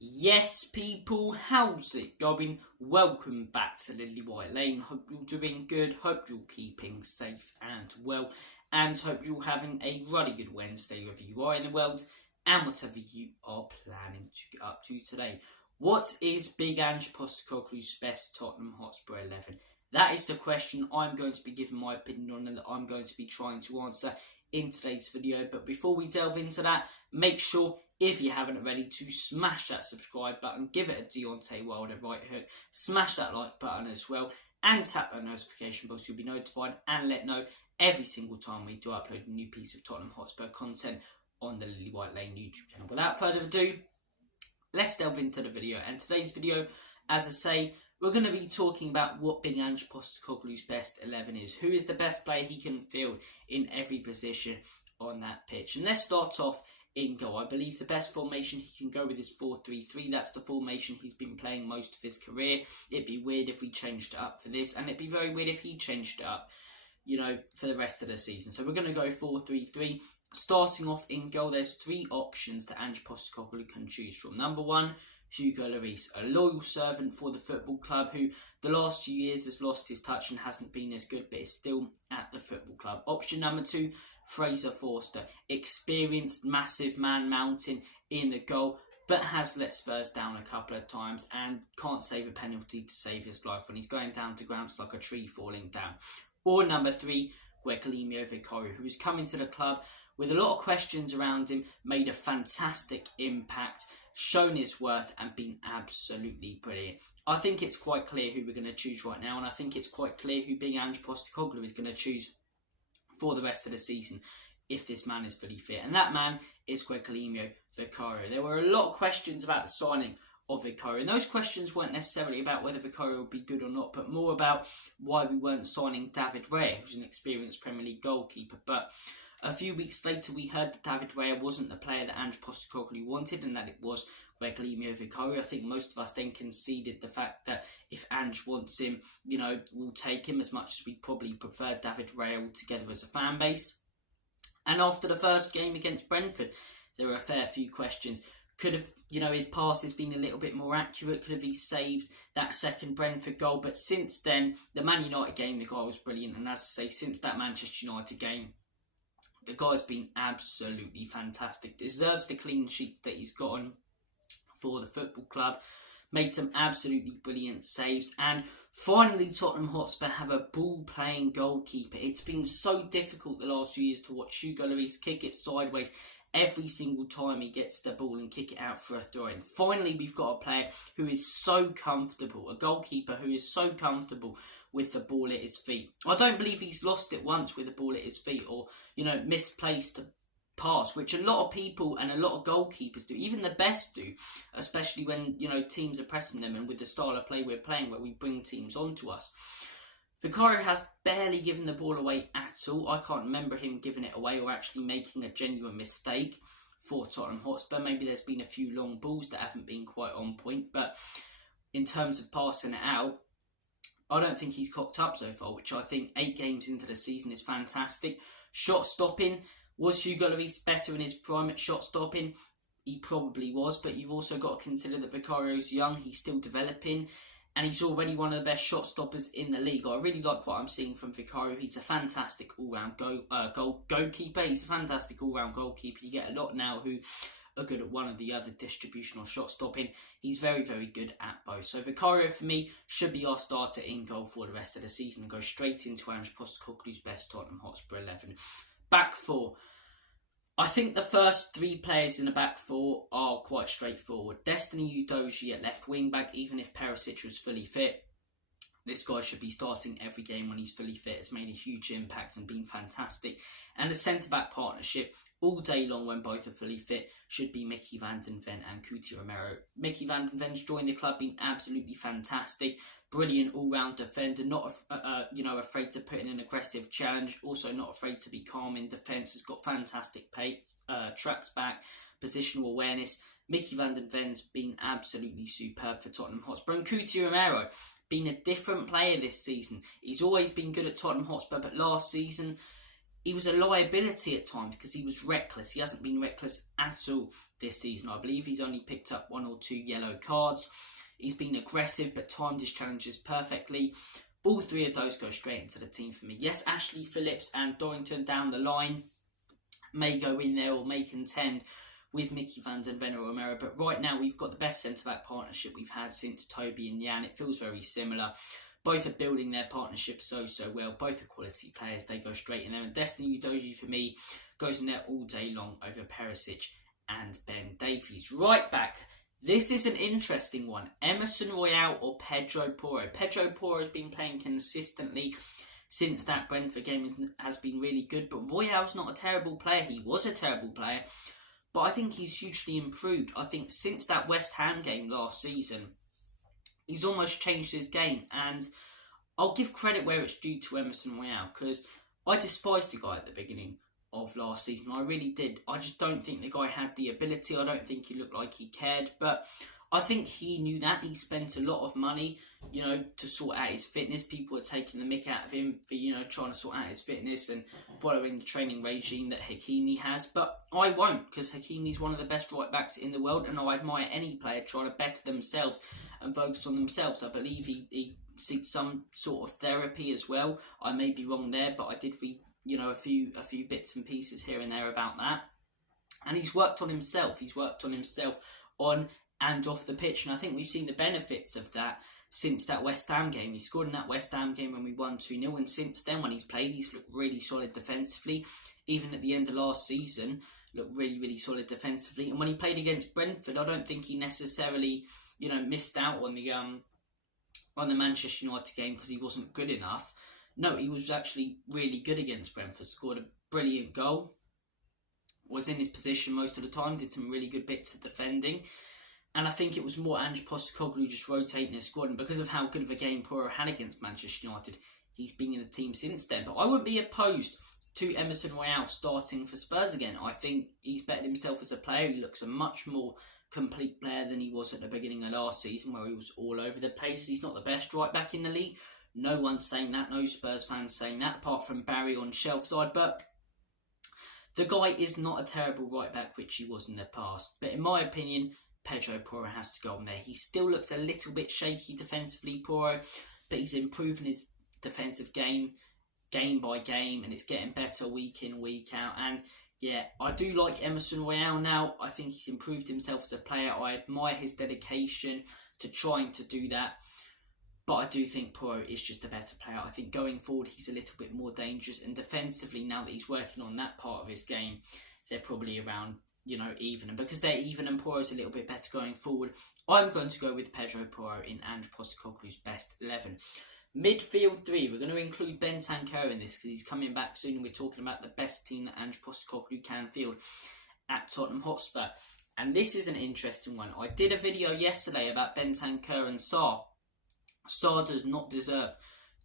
Yes, people, how's it going? Welcome back to Lily White Lane. Hope you're doing good. Hope you're keeping safe and well. And hope you're having a really good Wednesday, wherever you are in the world and whatever you are planning to get up to today. What is Big Ange Postecoglou's best Tottenham Hotspur 11? That is the question I'm going to be giving my opinion on and that I'm going to be trying to answer in today's video. But before we delve into that, make sure, if you haven't already, to smash that subscribe button, give it a Deontay Wilder right hook, smash that like button as well, and tap that notification bell so you'll be notified and let know every single time we do upload a new piece of Tottenham Hotspur content on the Lily White Lane YouTube channel. Without further ado, let's delve into the video. And today's video, as I say, we're going to be talking about what Big Ange Postecoglou's best 11 is. Who is the best player he can field in every position on that pitch. And let's start off in goal. I believe the best formation he can go with is 4-3-3. That's the formation he's been playing most of his career. It'd be weird if we changed it up for this, and it'd be very weird if he changed it up, for the rest of the season. So we're going to go 4-3-3. Starting off in goal, there's three options that Ange Postecoglou can choose from. Number one, Hugo Lloris, a loyal servant for the football club who the last few years has lost his touch and hasn't been as good, but is still at the football club. Option number two, Fraser Forster, experienced massive man mountain in the goal, but has let Spurs down a couple of times and can't save a penalty to save his life when he's going down to ground like a tree falling down. Or number three, Vicario, who has come into the club with a lot of questions around him, made a fantastic impact, shown his worth and been absolutely brilliant. I think it's quite clear who we're going to choose right now, and I think it's quite clear who Big Ange Postecoglou is going to choose for the rest of the season if this man is fully fit. And that man is Vicario. There were a lot of questions about the signing of Vicario, and those questions weren't necessarily about whether Vicario would be good or not, but more about why we weren't signing David Raya, who's an experienced Premier League goalkeeper. But a few weeks later, we heard that David Raya wasn't the player that Ange Postecoglou wanted, and that it was Vicario. I think most of us then conceded the fact that if Ange wants him, we'll take him, as much as we probably preferred David Raya altogether as a fan base. And after the first game against Brentford, there were a fair few questions. Could have, his passes been a little bit more accurate? Could have he saved that second Brentford goal? But since then, the Man United game, the guy was brilliant. And as I say, since that Manchester United game, the guy's been absolutely fantastic. Deserves the clean sheets that he's gotten for the football club. Made some absolutely brilliant saves. And finally, Tottenham Hotspur have a ball-playing goalkeeper. It's been so difficult the last few years to watch Hugo Lloris kick it sideways every single time he gets the ball and kick it out for a throw-in. Finally, we've got a player who is so comfortable, a goalkeeper who is so comfortable with the ball at his feet. I don't believe he's lost it once with the ball at his feet or, misplaced pass, which a lot of people and a lot of goalkeepers do, even the best do, especially when, teams are pressing them and with the style of play we're playing where we bring teams onto us. Vicario has barely given the ball away at all. I can't remember him giving it away or actually making a genuine mistake for Tottenham Hotspur. Maybe there's been a few long balls that haven't been quite on point, but in terms of passing it out, I don't think he's cocked up so far, which I think 8 games into the season is fantastic. Shot stopping, was Hugo Lloris better in his prime at shot stopping? He probably was, but you've also got to consider that Vicario's young, he's still developing, and he's already one of the best shot stoppers in the league. I really like what I'm seeing from Vicario. He's a fantastic all-round goalkeeper. He's a fantastic all-round goalkeeper. You get a lot now who are good at one or the other, distribution or shot stopping. He's very, very good at both. So Vicario, for me, should be our starter in goal for the rest of the season and go straight into Ange Postecoglou's best Tottenham Hotspur 11. Back four. I think the first 3 players in the back four are quite straightforward. Destiny Udogie at left wing back, even if Perisic was fully fit. This guy should be starting every game when he's fully fit. It's made a huge impact and been fantastic. And the centre-back partnership, all day long when both are fully fit, should be Mickey van den Ven and Cuti Romero. Mickey van den Ven's joined the club, been absolutely fantastic. Brilliant all-round defender, not afraid to put in an aggressive challenge. Also not afraid to be calm in defence. Has got fantastic pace, tracks back, positional awareness. Mickey van den Ven's been absolutely superb for Tottenham Hotspur. And Cuti Romero, been a different player this season. He's always been good at Tottenham Hotspur, but last season he was a liability at times because he was reckless. He hasn't been reckless at all this season. I believe he's only picked up 1 or 2 yellow cards. He's been aggressive but timed his challenges perfectly. All 3 of those go straight into the team for me. Yes, Ashley Phillips and Dorrington down the line may go in there or may contend with Mickey van den Ven or Romero, but right now we've got the best centre-back partnership we've had since Toby and Jan. It feels very similar. Both are building their partnership so well. Both are quality players. They go straight in there. And Destiny Udogie, for me, goes in there all day long over Perisic and Ben Davies. Right back. This is an interesting one. Emerson Royale or Pedro Porro. Pedro Porro has been playing consistently since that Brentford game has been really good. But Royale's not a terrible player. He was a terrible player. But I think he's hugely improved. I think since that West Ham game last season, he's almost changed his game. And I'll give credit where it's due to Emerson Royale, because I despised the guy at the beginning of last season. I really did. I just don't think the guy had the ability. I don't think he looked like he cared. But I think he knew that. He spent a lot of money, to sort out his fitness. People are taking the mick out of him for, trying to sort out his fitness and following the training regime that Hakimi has. But I won't, because Hakimi's one of the best right backs in the world, and I admire any player trying to better themselves and focus on themselves. I believe he seeks some sort of therapy as well. I may be wrong there, but I did read, a few bits and pieces here and there about that. And he's worked on himself. He's worked on himself on and off the pitch, and I think we've seen the benefits of that since that West Ham game. He scored in that West Ham game when we won 2-0, and since then, when he's played, he's looked really solid defensively. Even at the end of last season, looked really, really solid defensively. And when he played against Brentford, I don't think he necessarily, missed out on the Manchester United game because he wasn't good enough. No, he was actually really good against Brentford. Scored a brilliant goal. Was in his position most of the time. Did some really good bits of defending. And I think it was more Ange Postecoglou just rotating his squad. And because of how good of a game Porro had against Manchester United, he's been in the team since then. But I wouldn't be opposed to Emerson Royale starting for Spurs again. I think he's bettered himself as a player. He looks a much more complete player than he was at the beginning of last season, where he was all over the place. He's not the best right back in the league. No one's saying that. No Spurs fans saying that, apart from Barry on shelf side. But the guy is not a terrible right back, which he was in the past. But in my opinion, Pedro Porro has to go on there. He still looks a little bit shaky defensively, Porro, but he's improving his defensive game by game, and it's getting better week in, week out. And yeah, I do like Emerson Royale now. I think he's improved himself as a player. I admire his dedication to trying to do that. But I do think Porro is just a better player. I think going forward, he's a little bit more dangerous. And defensively, now that he's working on that part of his game, they're probably around, even. And because they're even and Porro's a little bit better going forward, I'm going to go with Pedro Porro in Ange Postecoglou's best 11. Midfield 3, we're going to include Bentancur in this because he's coming back soon, and we're talking about the best team that Ange Postecoglou can field at Tottenham Hotspur. And this is an interesting one. I did a video yesterday about Bentancur and Sarr. Sarr does not deserve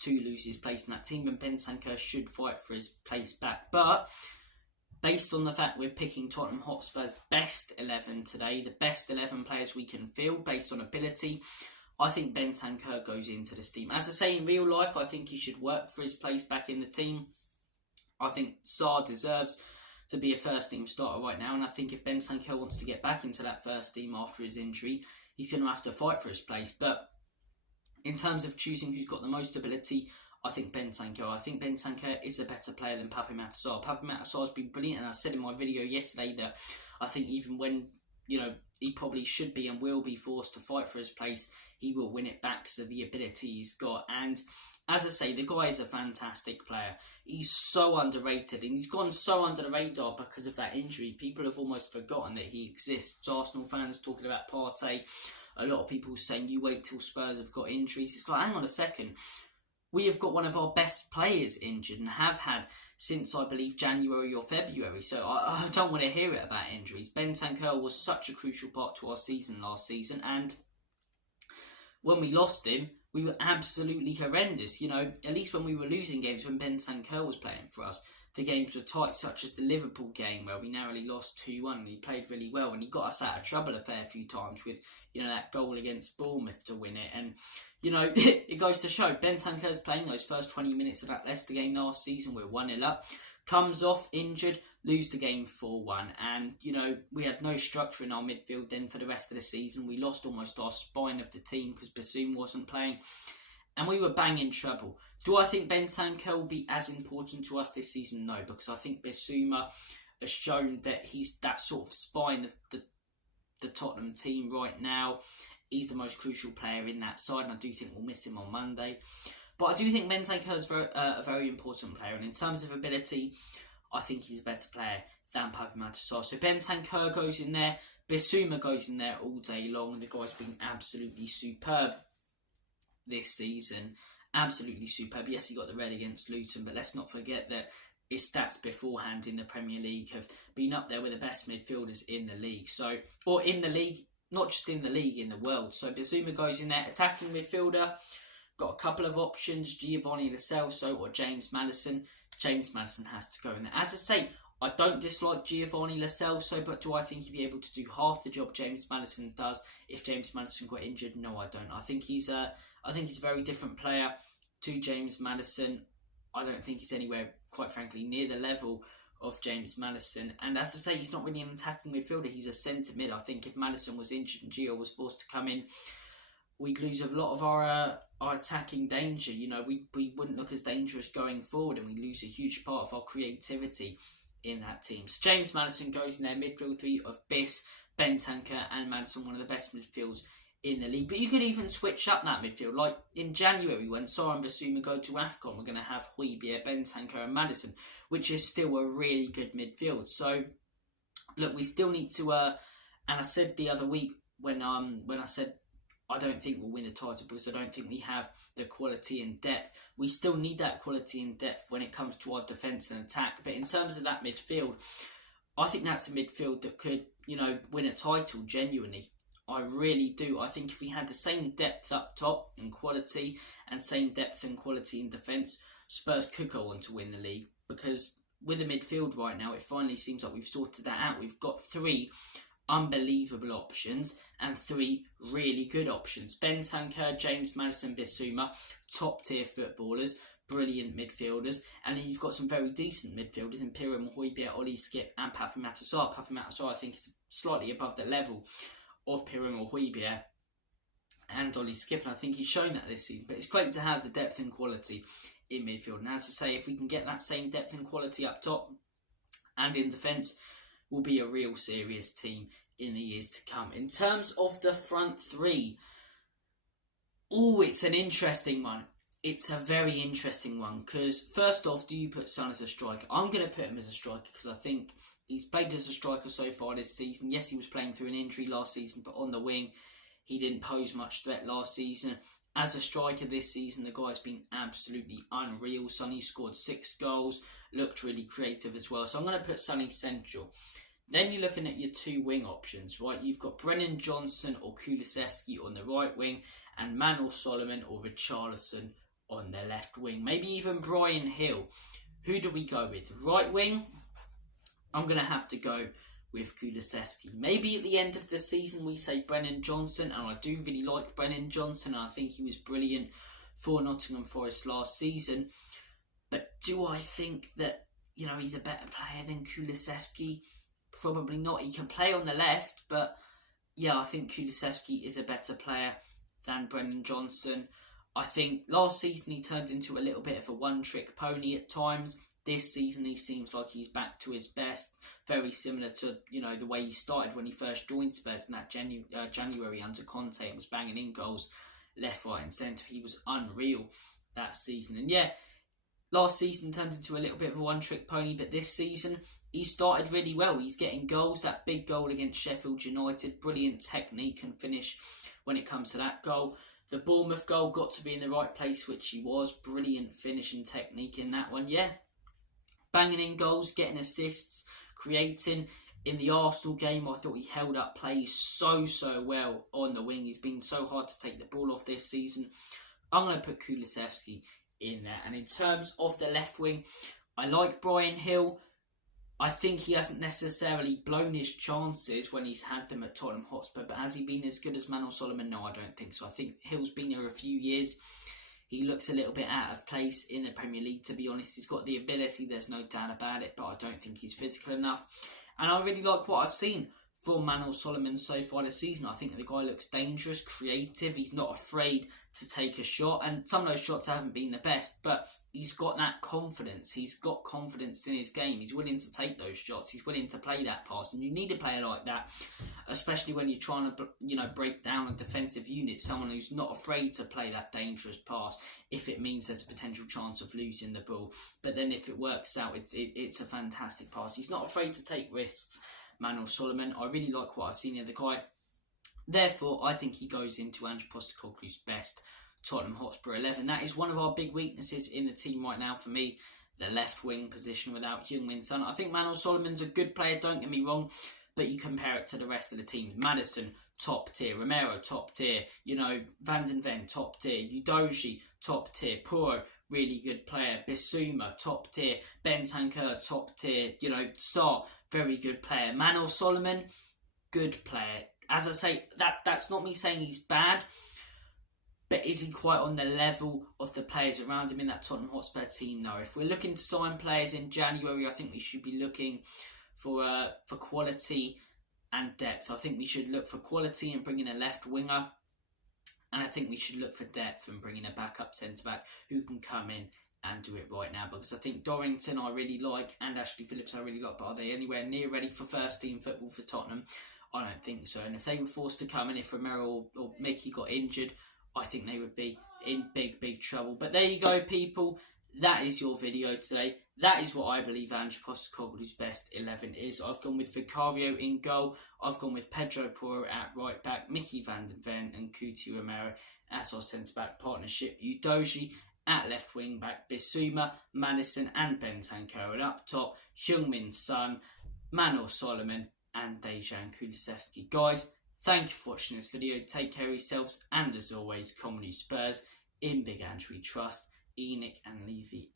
to lose his place in that team, and Bentancur should fight for his place back. But based on the fact we're picking Tottenham Hotspur's best 11 today, the best 11 players we can field based on ability, I think Bentancur goes into this team. As I say, in real life, I think he should work for his place back in the team. I think Sarr deserves to be a first team starter right now, and I think if Bentancur wants to get back into that first team after his injury, he's going to have to fight for his place. But in terms of choosing who's got the most ability, I think Bentancur. I think Bentancur is a better player than Pape Matar Sarr. Pape Matar Sarr has been brilliant, and I said in my video yesterday that I think even when, he probably should be and will be forced to fight for his place, he will win it back, so the ability he's got. And as I say, the guy is a fantastic player. He's so underrated, and he's gone so under the radar because of that injury. People have almost forgotten that he exists. Arsenal fans talking about Partey. A lot of people saying, you wait till Spurs have got injuries. It's like, hang on a second. We have got one of our best players injured and have had since, I believe, January or February. So I don't want to hear it about injuries. Bentancur was such a crucial part to our season last season. And when we lost him, we were absolutely horrendous. At least when we were losing games, when Bentancur was playing for us, the games were tight, such as the Liverpool game where we narrowly lost 2-1, and he played really well, and he got us out of trouble a fair few times with, that goal against Bournemouth to win it. And, it goes to show, Bentancur's playing those first 20 minutes of that Leicester game last season. We're 1-0 up. comes off injured, lose the game 4-1. And, you know, we had no structure in our midfield then for the rest of the season. We lost almost our spine of the team because Bassoum wasn't playing. And we were bang in trouble. Do I think Bentancur will be as important to us this season? No, because I think Bassouma has shown that he's that sort of spine of the Tottenham team right now. He's the most crucial player in that side, and I do think we'll miss him on Monday. But I do think Bentancur is a very important player, and in terms of ability, I think he's a better player than Pape Matar Sarr. So Bentancur goes in there, Bassouma goes in there all day long, and the guy's been absolutely superb this season. Absolutely superb. Yes, he got the red against Luton, but let's not forget that his stats beforehand in the Premier League have been up there with the best midfielders in the league. So, or in the league, not just in the league, in the world. So Bassouma goes in there, attacking midfielder. Got a couple of options, Giovanni Lo Celso or James Maddison. James Maddison has to go in there. As I say, I don't dislike Giovanni Lo Celso, but do I think he'd be able to do half the job James Maddison does if James Maddison got injured? No, I don't. I think he's a very different player to James Maddison. I don't think he's anywhere, quite frankly, near the level of James Maddison. And as I say, he's not really an attacking midfielder. He's a centre mid. I think if Maddison was injured and Gio was forced to come in, we'd lose a lot of our attacking danger. You know, we wouldn't look as dangerous going forward, and we'd lose a huge part of our creativity in that team. So James Maddison goes in there, midfield three of Biss, Bentancur and Maddison, one of the best midfields in the league. But you could even switch up that midfield. Like in January, when Sarr and Bassouma go to AFCON, we're going to have Højbjerg, Bentancur and Maddison, which is still a really good midfield. So, look, we still need to... and I said the other week when I said I don't think we'll win the title because I don't think we have the quality and depth. We still need that quality and depth when it comes to our defence and attack. But in terms of that midfield, I think that's a midfield that could, you know, win a title genuinely. I really do. I think if we had the same depth up top and quality and same depth and quality in defence, Spurs could go on to win the league. Because with the midfield right now, it finally seems like we've sorted that out. We've got three unbelievable options and three really good options. Bentancur, James Maddison, Bassouma, top tier footballers, brilliant midfielders, and then you've got some very decent midfielders in Pierre-Emile Højbjerg, Ollie Skip and Pape Matar Sarr. Pape Matar Sarr I think is slightly above the level of Pierre-Emile Højbjerg and Ollie Skip, and I think he's shown that this season. But it's great to have the depth and quality in midfield, and as I say, if we can get that same depth and quality up top and in defence, we'll be a real serious team in the years to come. In terms of the front three, it's an interesting one. It's a very interesting one because, first off, do you put Son as a striker? I'm going to put him as a striker because I think he's played as a striker so far this season. Yes, he was playing through an injury last season, but on the wing, he didn't pose much threat last season. As a striker this season, the guy's been absolutely unreal. Sonny scored 6 goals, looked really creative as well. So I'm going to put Sonny central. Then you're looking at your two wing options, right? You've got Brennan Johnson or Kulusevski on the right wing and Manuel Solomon or Richarlison on the left wing. Maybe even Brian Hill. Who do we go with? Right wing, I'm going to have to go with Kulusevski. Maybe at the end of the season we say Brennan Johnson, and I do really like Brennan Johnson, and I think he was brilliant for Nottingham Forest last season. But do I think that, you know, he's a better player than Kulusevski? Probably not. He can play on the left, but yeah, I think Kulusevski is a better player than Brennan Johnson. I think last season he turned into a little bit of a one-trick pony at times. This season he seems like he's back to his best. Very similar to, you know, the way he started when he first joined Spurs in that January under Conte and was banging in goals left, right and centre. He was unreal that season. And yeah, last season turned into a little bit of a one-trick pony, but this season he started really well. He's getting goals. That big goal against Sheffield United, brilliant technique and finish when it comes to that goal. The Bournemouth goal got to be in the right place, which he was. Brilliant finishing technique in that one. Yeah, banging in goals, getting assists, creating. In the Arsenal game, I thought he held up play so well on the wing. He's been so hard to take the ball off this season. I'm going to put Kulusevski in there. And in terms of the left wing, I like Brian Hill. I think he hasn't necessarily blown his chances when he's had them at Tottenham Hotspur, but has he been as good as Manuel Solomon? No, I don't think so. I think Hill's been here a few years. He looks a little bit out of place in the Premier League, to be honest. He's got the ability, there's no doubt about it, but I don't think he's physical enough. And I really like what I've seen from Manuel Solomon so far this season. I think the guy looks dangerous, creative. He's not afraid to take a shot, and some of those shots haven't been the best, but he's got that confidence. He's got confidence in his game. He's willing to take those shots. He's willing to play that pass, and you need a player like that, especially when you're trying to, break down a defensive unit. Someone who's not afraid to play that dangerous pass if it means there's a potential chance of losing the ball. But then if it works out, it's a fantastic pass. He's not afraid to take risks, Manuel Solomon. I really like what I've seen in the guy. Therefore, I think he goes into Ange Postecoglou's best Tottenham Hotspur 11. That is one of our big weaknesses in the team right now for me, the left wing position without Heung-min Son. I think Manuel Solomon's a good player, don't get me wrong, but you compare it to the rest of the team. Maddison, top tier. Romero, top tier. Van den Ven, top tier. Udogie, top tier. Puro, really good player. Bissouma, top tier. Bentancur, top tier. Sarr, very good player. Manuel Solomon, good player. As I say, that's not me saying he's bad, but is he quite on the level of the players around him in that Tottenham Hotspur team? No. If we're looking to sign players in January, I think we should be looking for quality and depth. I think we should look for quality and bring in a left winger, and I think we should look for depth and bring in a backup centre-back who can come in and do it right now, because I think Dorrington I really like and Ashley Phillips I really like, but are they anywhere near ready for first team football for Tottenham? I don't think so. And if they were forced to come in, if Romero or Mickey got injured, I think they would be in big trouble. But there you go, people. That is your video today. That is what I believe Ange Postecoglou's best 11 is. I've gone with Vicario in goal. I've gone with Pedro Porro at right back, Mickey van den Ven and Cuti Romero as our centre-back partnership. Udogie at left wing back, Bissouma, Maddison and Bentancur. And up top, Heung-min Son, Manuel Solomon and Dejan Kulusevski. Guys, thank you for watching this video. Take care of yourselves, and as always, Comedy Spurs. In Big Ange we trust. Enoch and Levy